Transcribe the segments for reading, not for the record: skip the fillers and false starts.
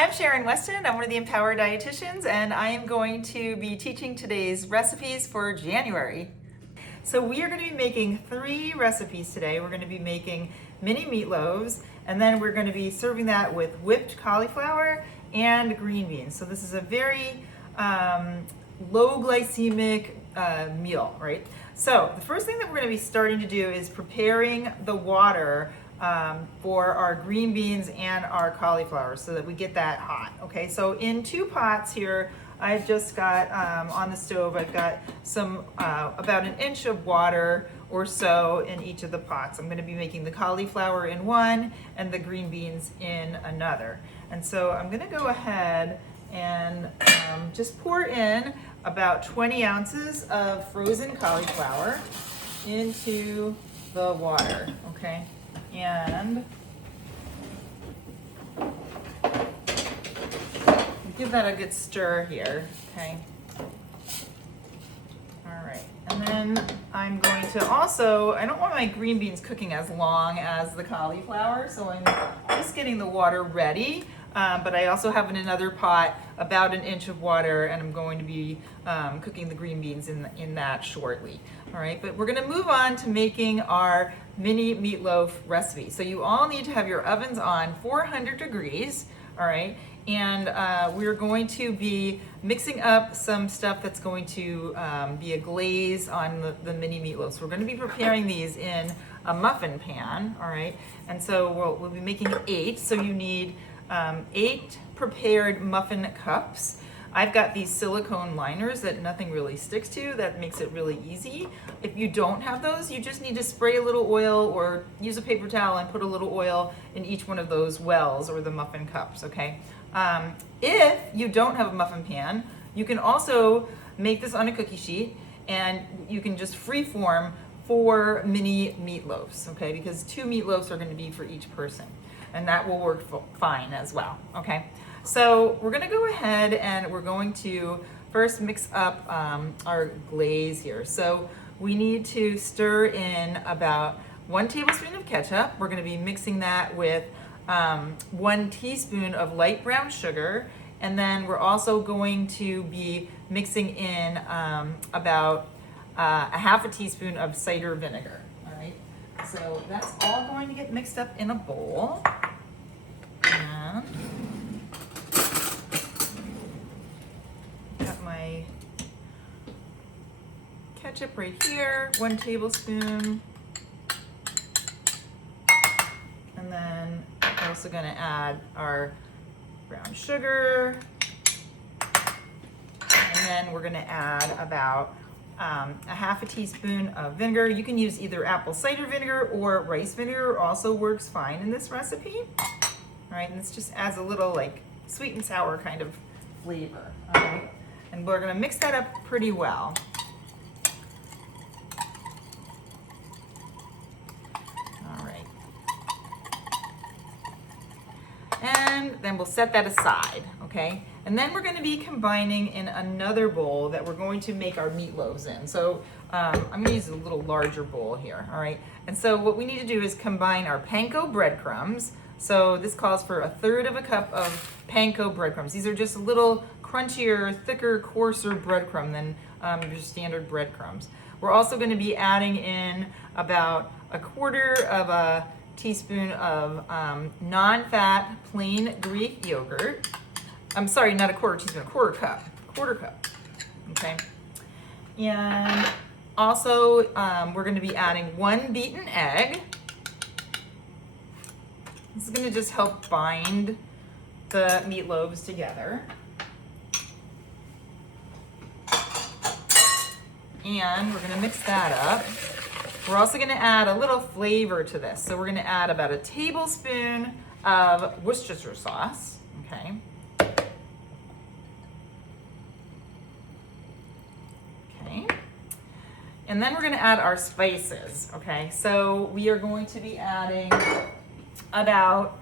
I'm Sharon Weston. I'm one of the Empower Dietitians, and I am going to be teaching today's recipes for January. So we are going to be making 3 recipes today. We're going to be making mini meatloaves, and then we're going to be serving that with whipped cauliflower and green beans. So this is a very low glycemic meal, right? So the first thing that we're going to be starting to do is preparing the water for our green beans and our cauliflower so that we get that hot. Okay, so in 2 pots here, I've just got on the stove, I've got some about 1 inch of water or so in each of the pots. I'm going to be making the cauliflower in one and the green beans in another. And so I'm going to go ahead and just pour in about 20 ounces of frozen cauliflower into the water, okay? And give that a good stir here, okay? All right, and then I'm going to also, I don't want my green beans cooking as long as the cauliflower, so I'm just getting the water ready. But I also have in another pot about 1 inch of water, and I'm going to be cooking the green beans in that shortly. All right, but we're going to move on to making our mini meatloaf recipe. So you all need to have your ovens on 400 degrees, all right? And we're going to be mixing up some stuff that's going to be a glaze on the mini meatloaves. We're going to be preparing these in a muffin pan, all right? And so we'll be making 8, so you need 8 prepared muffin cups. I've got these silicone liners that nothing really sticks to. That makes it really easy. If you don't have those, you just need to spray a little oil or use a paper towel and put a little oil in each one of those wells or the muffin cups, okay? If you don't have a muffin pan, you can also make this on a cookie sheet and you can just freeform 4 mini meatloaves, okay? Because 2 meatloaves are going to be for each person, and that will work fine as well, okay? So we're going to go ahead and we're going to first mix up our glaze here. So we need to stir in about 1 tablespoon of ketchup. We're going to be mixing that with 1 teaspoon of light brown sugar, and then we're also going to be mixing in about a half a teaspoon of cider vinegar. All right, so that's all going to get mixed up in a bowl. And got my ketchup right here, 1 tablespoon, and then we're also going to add our brown sugar, and then we're going to add about a half a teaspoon of vinegar. You can use either apple cider vinegar or rice vinegar, also works fine in this recipe. All right, and this just adds a little like sweet and sour kind of flavor. All right, and we're going to mix that up pretty well. And then we'll set that aside, okay? And then we're going to be combining in another bowl that we're going to make our meatloaves in. So I'm going to use a little larger bowl here, all right? And so what we need to do is combine our panko breadcrumbs. So this calls for 1/3 cup of panko breadcrumbs. These are just a little crunchier, thicker, coarser breadcrumb than your standard breadcrumbs. We're also going to be adding in about 1/4 of a teaspoon of non-fat plain Greek yogurt. I'm sorry, not a 1/4 teaspoon, 1/4 cup. 1/4 cup. Okay. And also we're going to be adding 1 beaten egg. This is going to just help bind the meatloaves together. And we're going to mix that up. We're also going to add a little flavor to this. So we're going to add about 1 tablespoon of Worcestershire sauce, okay? Okay. And then we're going to add our spices, okay? So we are going to be adding about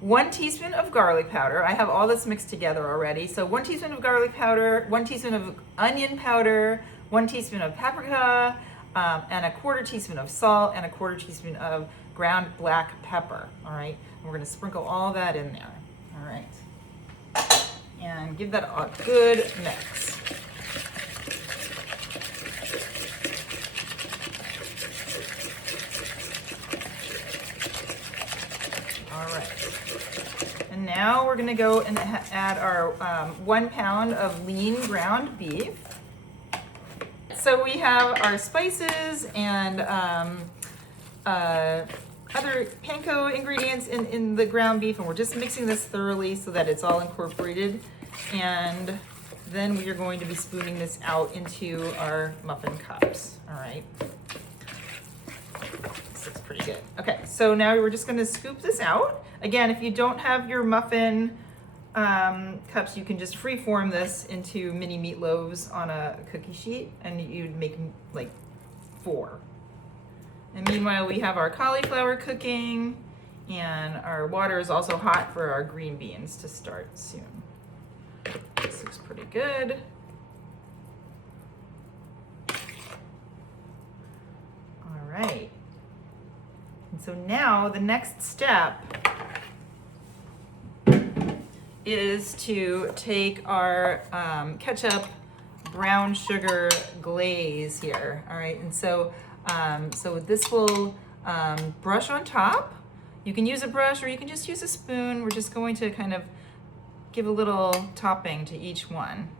1 teaspoon of garlic powder. I have all this mixed together already. So 1 teaspoon of garlic powder, 1 teaspoon of onion powder, 1 teaspoon of paprika, and 1/4 teaspoon of salt, and 1/4 teaspoon of ground black pepper. All right, and we're going to sprinkle all that in there. All right. And give that a good mix. All right. And now we're going to go and add our 1 pound of lean ground beef. So we have our spices and other panko ingredients in the ground beef, and we're just mixing this thoroughly so that it's all incorporated. And then we are going to be spooning this out into our muffin cups. All right. This looks pretty good. Okay, so now we're just going to scoop this out. Again, if you don't have your muffin cups, you can just freeform this into mini meatloaves on a cookie sheet, and you'd make like 4. And meanwhile, we have our cauliflower cooking, and our water is also hot for our green beans to start soon. This looks pretty good. All right. And so now the next step is to take our ketchup brown sugar glaze here. All right, and so this will brush on top. You can use a brush or you can just use a spoon. We're just going to kind of give a little topping to each one.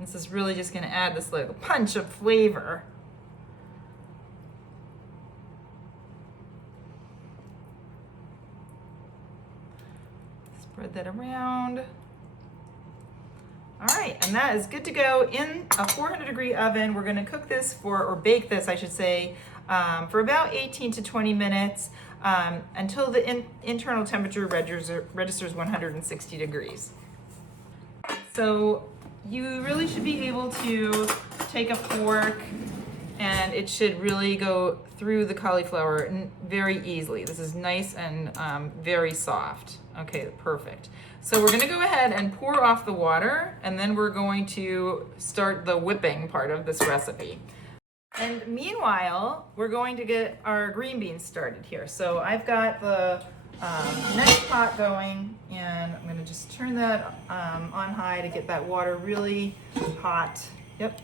This is really just going to add this little punch of flavor. Spread that around. All right, and that is good to go in a 400-degree oven. We're going to cook this or bake this, I should say, for about 18 to 20 minutes until the internal temperature registers 160 degrees. So you really should be able to take a fork and it should really go through the cauliflower very easily. This is nice and very soft. Okay, perfect. So we're gonna go ahead and pour off the water, and then we're going to start the whipping part of this recipe. And meanwhile, we're going to get our green beans started here. So I've got the next pot going, and I'm gonna just turn that on high to get that water really hot. Yep.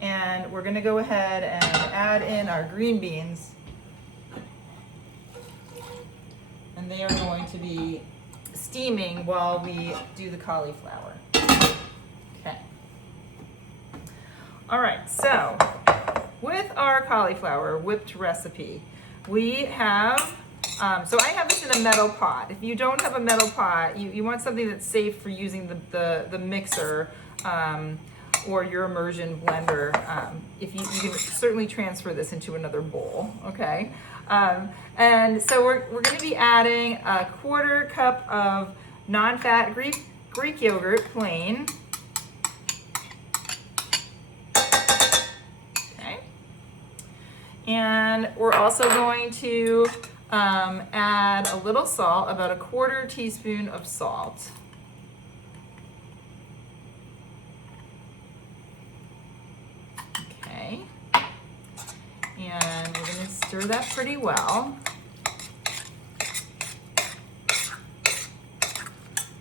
And we're gonna go ahead and add in our green beans. And they are going to be steaming while we do the cauliflower. Okay. All right, so with our cauliflower whipped recipe, we have, so I have this in a metal pot. If you don't have a metal pot, you want something that's safe for using the mixer or your immersion blender. If you can certainly transfer this into another bowl, okay? And so we're going to be adding a 1/4 cup of non-fat Greek yogurt, plain. Okay. And we're also going to add a little salt, about a 1/4 teaspoon of salt. Okay. And we're going to stir that pretty well.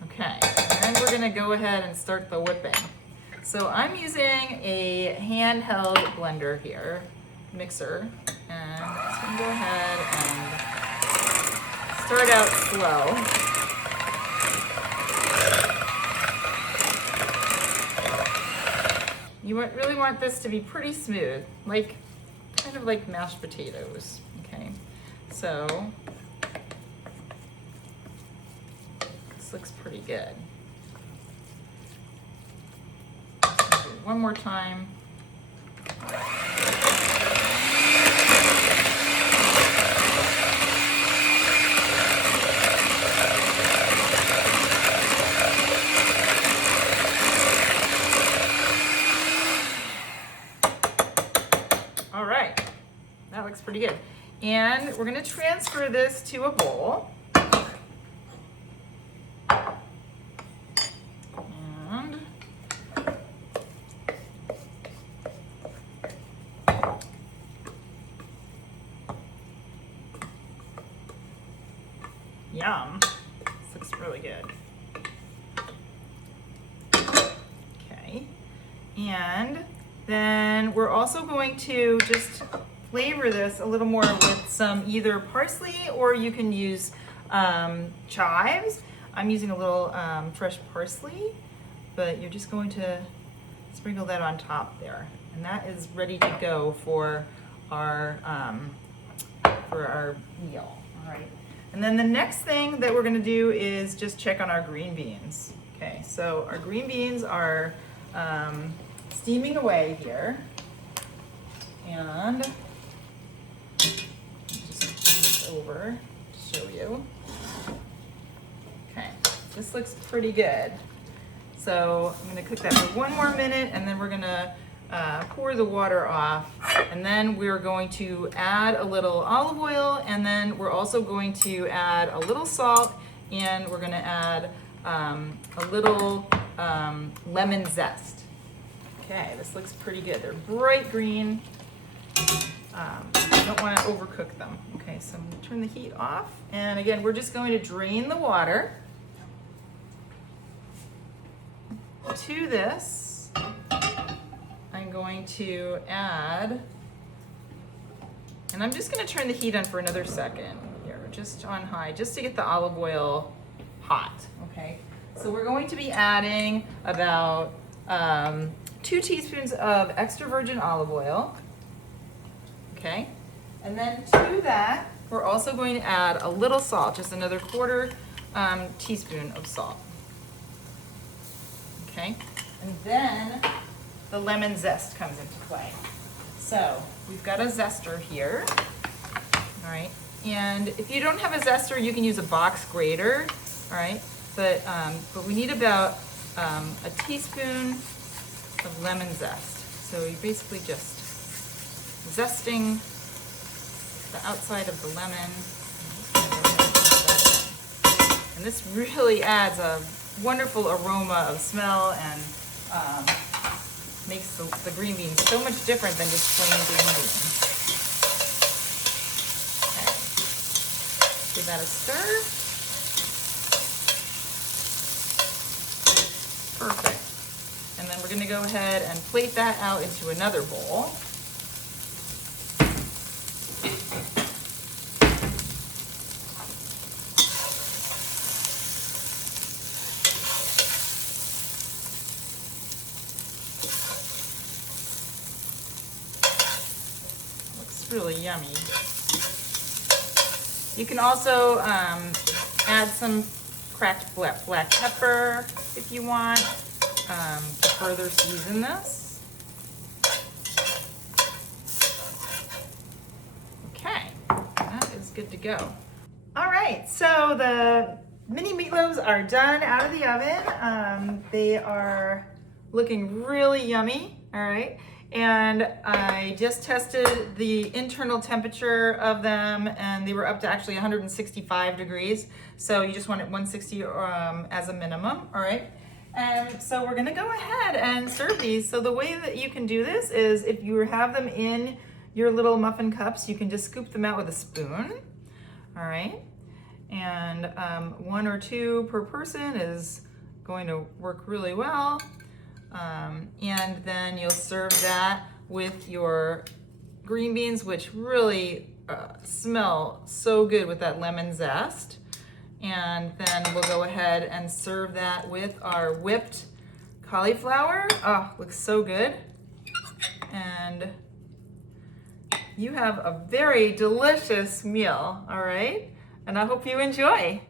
Okay, and then we're going to go ahead and start the whipping. So I'm using a handheld blender here, mixer, and I'm just going to go ahead and start out slow. You really want this to be pretty smooth, like kind of like mashed potatoes, okay? So this looks pretty good. Let's do it one more time. All right, that looks pretty good. And we're gonna transfer this to a bowl. And really good. Okay, and then we're also going to just flavor this a little more with some either parsley, or you can use chives. I'm using a little fresh parsley, but you're just going to sprinkle that on top there. And that is ready to go for our meal. All right. And then the next thing that we're going to do is just check on our green beans. Okay, so our green beans are steaming away here, and just turn this over to show you. Okay, this looks pretty good. So I'm going to cook that for 1 more minute, and then we're going to pour the water off, and then we're going to add a little olive oil, and then we're also going to add a little salt, and we're going to add a little lemon zest. Okay, this looks pretty good. They're bright green. You don't want to overcook them. Okay, so I'm going to turn the heat off, and again, we're just going to drain the water. To this, I'm going to add, and I'm just going to turn the heat on for another second here, just on high, just to get the olive oil hot. Okay, so we're going to be adding about 2 teaspoons of extra virgin olive oil. Okay, and then to that, we're also going to add a little salt, just another 1/4 teaspoon of salt. Okay, and then the lemon zest comes into play. So we've got a zester here, all right, and if you don't have a zester, you can use a box grater, all right, but we need about a teaspoon of lemon zest. So you're basically just zesting the outside of the lemon, and this really adds a wonderful aroma of smell, and makes the green beans so much different than just plain green beans. Okay. Give that a stir. Perfect. And then we're going to go ahead and plate that out into another bowl. Really yummy. You can also add some cracked black pepper if you want to further season this. Okay, that is good to go. All right, so the mini meatloaves are done out of the oven. They are looking really yummy, all right? And I just tested the internal temperature of them, and they were up to actually 165 degrees. So you just want it 160 as a minimum, all right? And so we're gonna go ahead and serve these. So the way that you can do this is if you have them in your little muffin cups, you can just scoop them out with a spoon, all right? And 1 or 2 per person is going to work really well. And then you'll serve that with your green beans, which really smell so good with that lemon zest. And then we'll go ahead and serve that with our whipped cauliflower. Oh, looks so good. And you have a very delicious meal, all right? And I hope you enjoy.